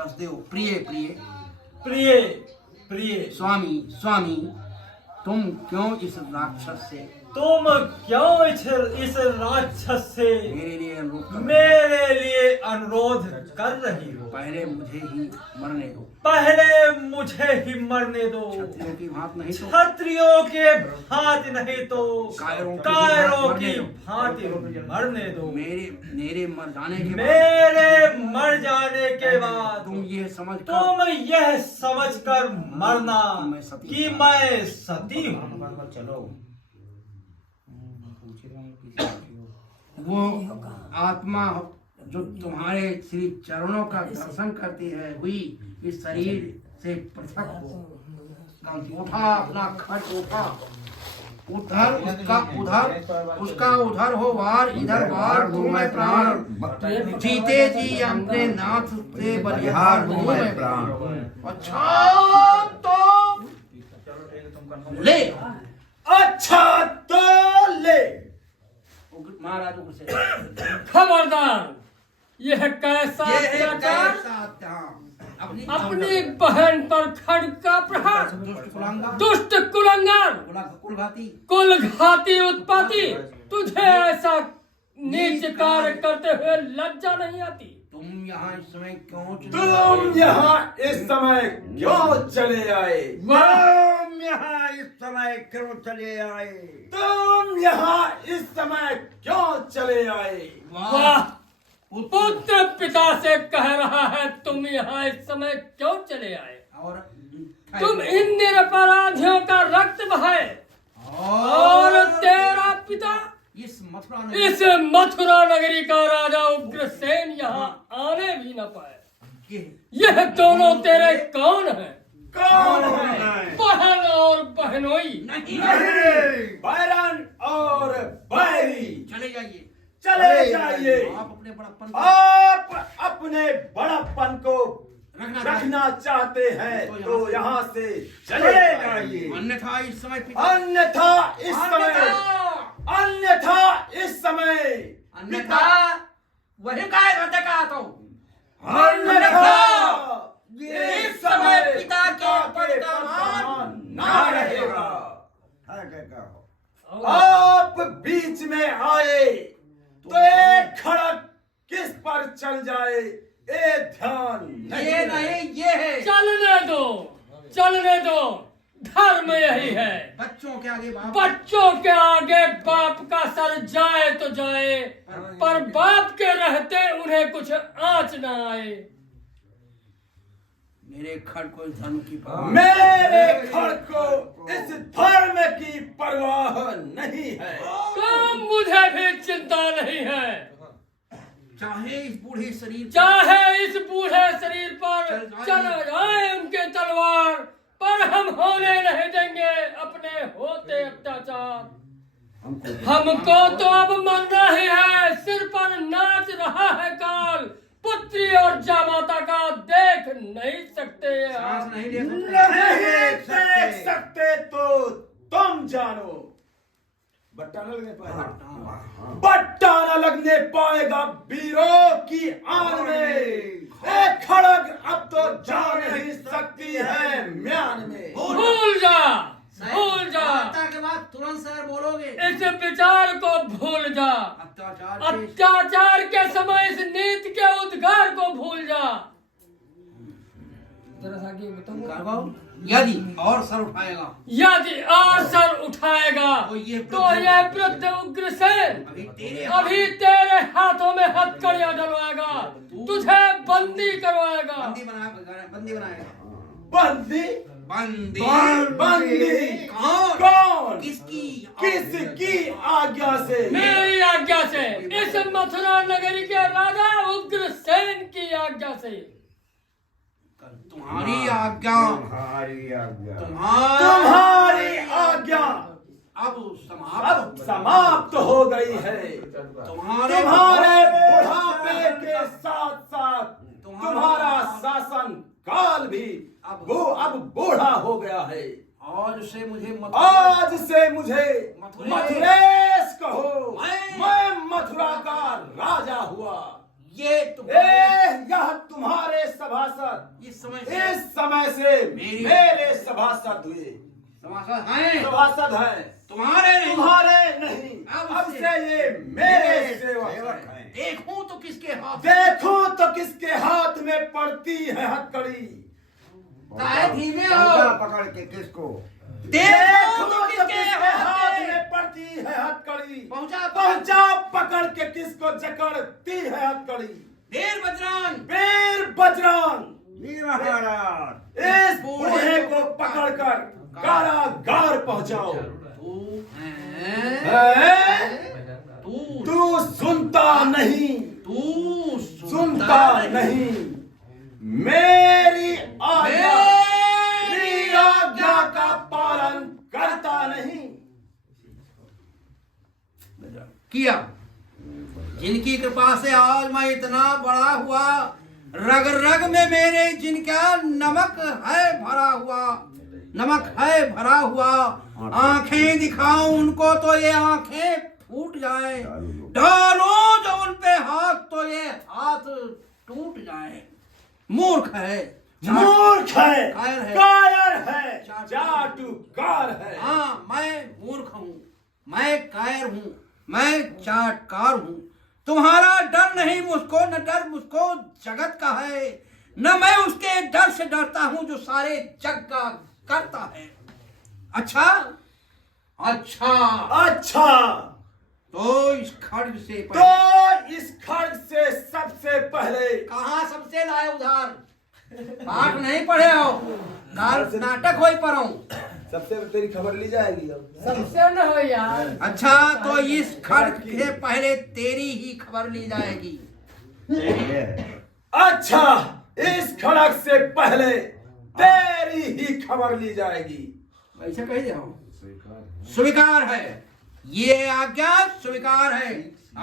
वसुदेव प्रिय प्रिय प्रिय प्रिय स्वामी स्वामी, तुम क्यों इस राक्षस से तुम क्यों इस राक्षस से मेरे लिए अनुरोध मेरे लिए अनुरोध कर रही हो? पहले मुझे ही मरने दो, पहले मुझे ही मरने दो। क्षत्रियों की भांति नहीं तो क्षत्रियों के भांति नहीं तो कायरों की भांति मरने दो। मेरे मर जाने के मेरे मर जाने के बाद तुम यह समझ कर मरना कि मैं सती हूँ। चलो, वो आत्मा जो तुम्हारे श्री चरणों का दर्शन करती है हुई इस शरीर से पृथक हो, उठा अपना खट उठा, उसका उधर हो वार, इधर वार दूं मैं प्राण, जीते जी अपने नाथ से बलिहार दूं मैं प्राण। अच्छा तो ले, अच्छा तो ले। महाराज उग्रसेन, खबरदार, यह कैसा अत्याचार! अपनी बहन पर खड्ग का प्रहार! दुष्ट कुलंगार, कुलघाती उत्पाती, तुझे ऐसा नीच कार्य करते हुए लज्जा नहीं आती? तुम यहाँ इस समय क्यों चले आए? तुम यहाँ इस समय क्यों चले आए? तुम यहाँ इस समय क्यों चले आए? वाह! पुत्र पिता से कह रहा है तुम यहाँ इस समय क्यों चले आए? और तुम इन निरपराधियों का रक्त बहाए और तेरा पिता इस मथुरा नगरी का राजा उग्रसेन यहाँ आने भी न पाए। यह दोनों तेरे कौन हैं? कौन है? बहन और बहनोई नहीं, बैरन और बैरी। चले जाइए, चले जाइए। आप अपने बड़प्पन को रखना चाहते हैं तो यहाँ से चले जाइए, अन्यथा इस समय वही काय रहते का तो इस समय पिता के पद का मान ना रहेगा। आप बीच में आए तो एक खड़क किस पर चल जाए ये ध्यान ये नहीं, ये है। चलने दो, धर्म यही है। बच्चों के आगे बाप का सर जाए तो जाए, पर बाप के रहते उन्हें कुछ आँच न आए। मेरे खड़ को इस धर्म की परवाह, मेरे खड़ को इस धर्म की परवाह नहीं है। मुझे भी चिंता नहीं है। चाहे इस बूढ़े शरीर पर चला जाए उनके तलवार, पर हम होने नहीं देंगे अपने होते अत्याचार। हमको तो अब मरना ही है। सिर पर नाच रहा है काल, पुत्री और जामाता का देख नहीं सकते। सांस नहीं देख सकते तो तुम जानो। बट्टा न लगने पाएगा वीरों की आन में। एक खड़ग अब तो जा नहीं सकती है म्यान में। भूल जा के बाद तुरंत सर बोलोगे। इस विचार को भूल जा। अत्याचार के समय इस नीति के उद्गार को भूल जा। यदि और सर उठाएगा तो ये वृद्ध उग्रसेन अभी तेरे हाथों में हथकड़ियां डलवाएगा, तुझे बंदी करवाएगा। बंदी कौन? किसकी आज्ञा से? मेरी आज्ञा से, इस मथुरा नगरी के राजा उग्रसेन की आज्ञा से। तुम्हारी आज्ञा अब समाप्त हो गई है। तुम्हारे बुढ़ापे के साथ साथ तुम्हारा शासन काल भी अब बूढ़ा हो गया है। आज से मुझे मथुरेश कहो। मैं मथुरा का राजा हुआ। यह तुम्हारे सभा सभासद इस समय इस समय से मेरे सभासद हुए, सभासद हैं, सभासद हैं, तुम्हारे नहीं। तुम्हारे नहीं, अब से ये मेरे सेवक हैं। देखूं तो किसके हाथ, देखो तो किसके हाथ में पड़ती है हथकड़ी, धीमे हो, पकड़ के किसको देखो देखो तो किसके हाथ में में पड़ती है हथकड़ी, पहुंचा पहुंचा पकड़ के किसको जकड़ती है हथकड़ी। वीर बजरंग, वीर बजरंग, वीर महाराज इस बूढ़े को पकड़कर कारागार पहुंचाओ। तू तू तू सुनता नहीं, तू सुनता नहीं, मेरी आज्ञा का पालन करता नहीं। किया। जिनकी कृपा से आज मैं इतना बड़ा हुआ, रग रग में मेरे जिनका नमक है भरा हुआ, नमक है भरा हुआ, आंखें दिखाऊं उनको तो ये आंखें फूट जाए, डालो जो उन पे हाथ तो ये हाथ टूट जाए। मूर्ख है, मूर्ख है, कायर है, कायर है, चाटुकार है। हाँ मैं मूर्ख हूँ, मैं कायर हूँ, मैं चाटकार हूँ। तुम्हारा डर नहीं मुझको, न डर मुझको जगत का है, न मैं उसके डर से डरता हूँ जो सारे जग का करता है। अच्छा अच्छा, अच्छा, तो इस खड्ग से तो इस खड्ग से सबसे पहले कहाँ सबसे लाए उधार? पाठ नहीं पढ़े हो, नाटक हो पर हूँ। सबसे तेरी खबर ली जाएगी। सबसे न हो यार। अच्छा, तो इस खड्ग से पहले तेरी ही खबर ली जाएगी। अच्छा, इस खड़क से पहले तेरी ही खबर ली जाएगी। ऐसा कह जाओ। स्वीकार है, ये आज्ञा स्वीकार है।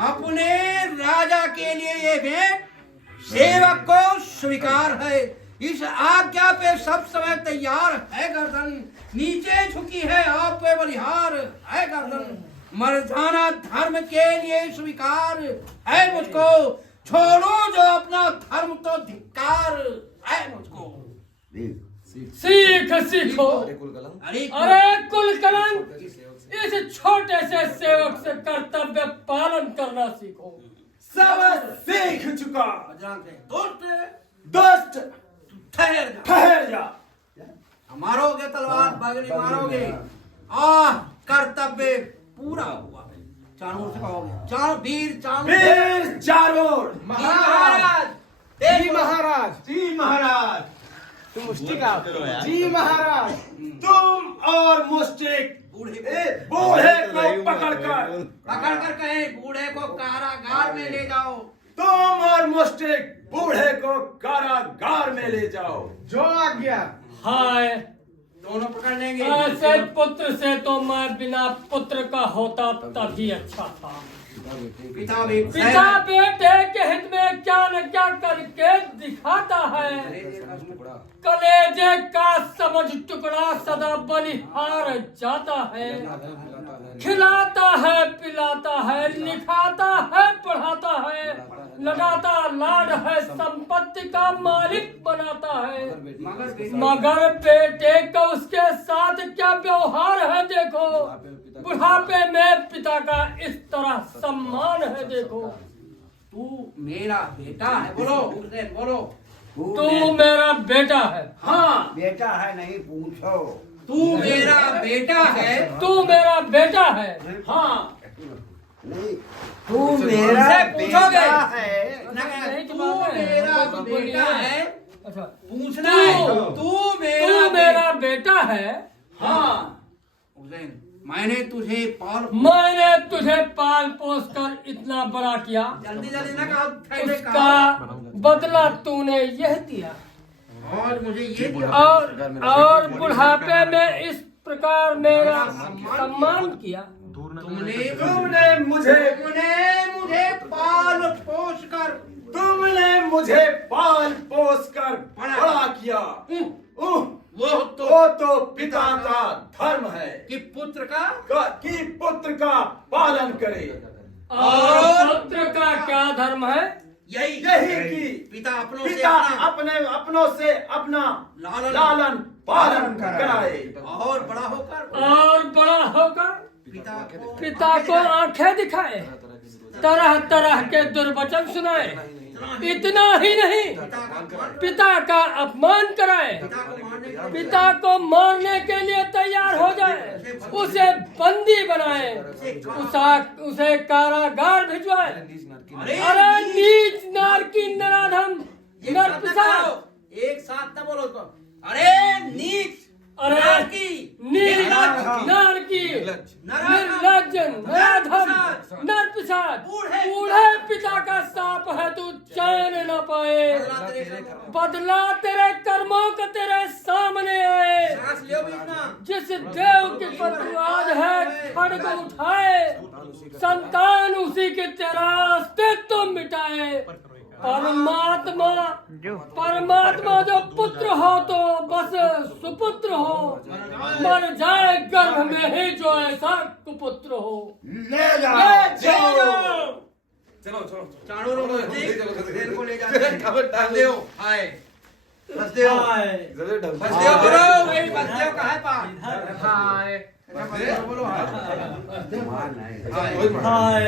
अपने राजा के लिए ये भेंट सेवक को स्वीकार है। इस आज्ञा पे सब समय तैयार है गर्दन, नीचे झुकी है आप पे बलिहार है गर्दन। मर्दाना धर्म के लिए स्वीकार है मुझको, छोड़ो जो अपना धर्म तो धिक्कार है मुझको। सीख सीखो। अरे कुल कलंक, इस छोटे से सेवक से कर्तव्य पालन करना सीखो। सब सीख चुका। दोस्त दोस्त ठहर जा, ठहर जा। मारोगे तलवार बगली मारोगे, आह कर्तव्य पूरा हुआ। चाणूर से कहोगे, चाण वीर चाणूर, वीर चारोर, महाराज, जी महाराज, जी महाराज, तुम मुष्टिक आप जी महाराज, तुम और मुस्टिक बूढ़े को पकड़कर कहे बूढ़े को कारागार में ले जाओ। तुम और मुस्टिक बूढ़े को कारागार में ले जाओ। जो आज्ञा। हाय, दोनों पकड़ लेंगे। ऐसे पुत्र से तो मैं बिना पुत्र का होता तभी अच्छा था। पिता भी पिता बेटे के हित में क्या न क्या करके दिखाता है। कलेजे का समझ टुकड़ा सदा बलिहार जाता है, खिलाता है पिलाता है, लिखाता है पढ़ाता है, लगाता लाड है, संपत्ति का मालिक बनाता है। मगर बेटे का उसके साथ क्या व्यवहार है देखो, बुढ़ापे में पिता का इस तरह सम्मान है देखो। तू मेरा बेटा है, बोलो हुसैन बोलो। तू मेरा बेटा है। हाँ, बेटा है नहीं पूछो। तू मेरा बेटा है, तू मेरा बेटा है। हाँ, नहीं, तू मेरा से पूछोगे। बेटा है। तू मेरा बेटा है, अच्छा, पूछना है। तू मेरा बेटा है। हाँ, हुसैन मैंने तुझे पाल पोस कर इतना बड़ा किया, जल्दी जल्दी ना कहा, उसका बदला तूने यह दिया। और मुझे ये दिया। और बुढ़ापे में इस प्रकार मेरा सम्मान किया। तुमने मुझे पाल पोस कर, तुमने मुझे पाल पोस कर बड़ा किया। वो तो पिता का धर्म है कि पुत्र का कि पुत्र का पालन करे। और पुत्र का क्या धर्म है? यही की पिता अपनों से पिता अपना अपनों से अपना लालन पालन कराए और बड़ा होकर पिता को आंखें दिखाए, तरह तरह के दुर्वचन सुनाए। इतना ही नहीं, पिता का अपमान कराए, पिता को मारने के लिए तैयार हो जाए, उसे बंदी बनाए, उसे कारागार भिजवाए। अरे नीच नारकी नराधम नरपिशाच, एक साथ न बोलो तो। अरे नीच, अरे नीच नारकी निर्लज्ज नराधम नरपिशाच, बूढ़े पिता का शाप है, तू चैन न पाए। बदला तेरे कर्मों का तेरे सामने आए। सांस लियो बीच में। जिस देव की प्रतिवाद है खड़ग उठाए, संतान उसी के तेरा अस्तित्व मिटाए। परमात्मा जो पुत्र हो तो बस सुपुत्र हो, मर जाए गर्भ में ही जो ऐसा कुपुत्र हो। ले जाओ। चलो चाणूर देर को ले जाते हैं। बसदेव आए, बसदेव करो, वही बसदेव का है पार। हाय, बोलो हाय। हाय।